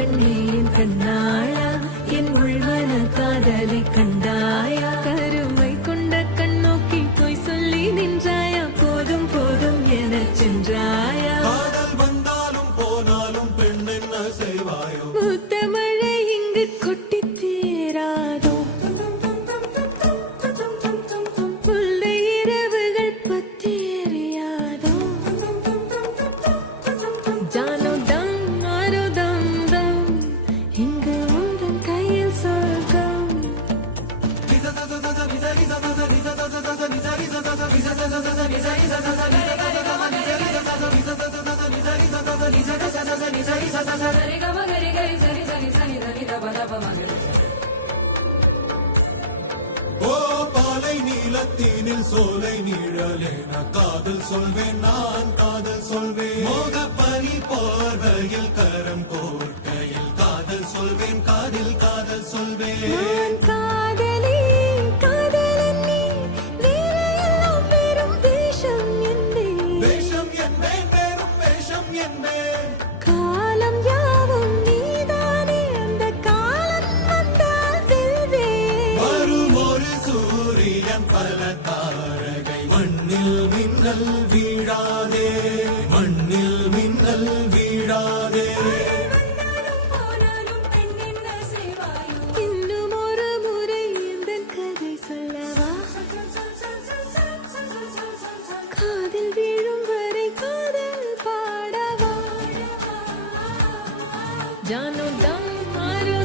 கண்ணே என் கண்ணாளா என் உள்மன காதலை கண்டாயா கருமை கொண்ட கண்ணோக்கி போய் சொல்லி நின்றாயா போதும் போதும் என சென்றாயா காதல் வந்தாலும் போனாலும் பெண் என்ன செய்வாயோ மூத்த மழை இங்கு கொட்டி தீராதோ முல்லை இரவுகள் பத்தி எரியாதோ ஜானோ தம் ஆரோ தம் தம் இங்கு உந்தன் கையில் சொர்க்கம் ஓ பாலை நீலத்தீனில் சோலை நீழலேன காதல் சொல்வேன் நான் காதல் சொல்வேன் மோகப்பனி போர்வையில் கரம் கோர்க்கையில் காதல் சொல்வேன் காதில் காதல் சொல்வேன் நான் காதலி காதலன் நீ வேலையெல்லாம் வெறும் வேஷம் என்பேன் வேஷம் என்பேன் வெறும் வேஷம் என்பேன் காலம் யாவும் நீதானே அந்த காலம் வந்தால் வெல்வேன் வரும் ஒரு சூரியன் பல தாரகை மண்ணில் மின்னல் வீழாதே மண்ணில் மின்னல் வீழாதே இன்னும் ஒரு முறை இந்த கதை சொல்லவா காதில் வீழும் வரை காதல் பாடவா ஜானோ தம் ஆரோ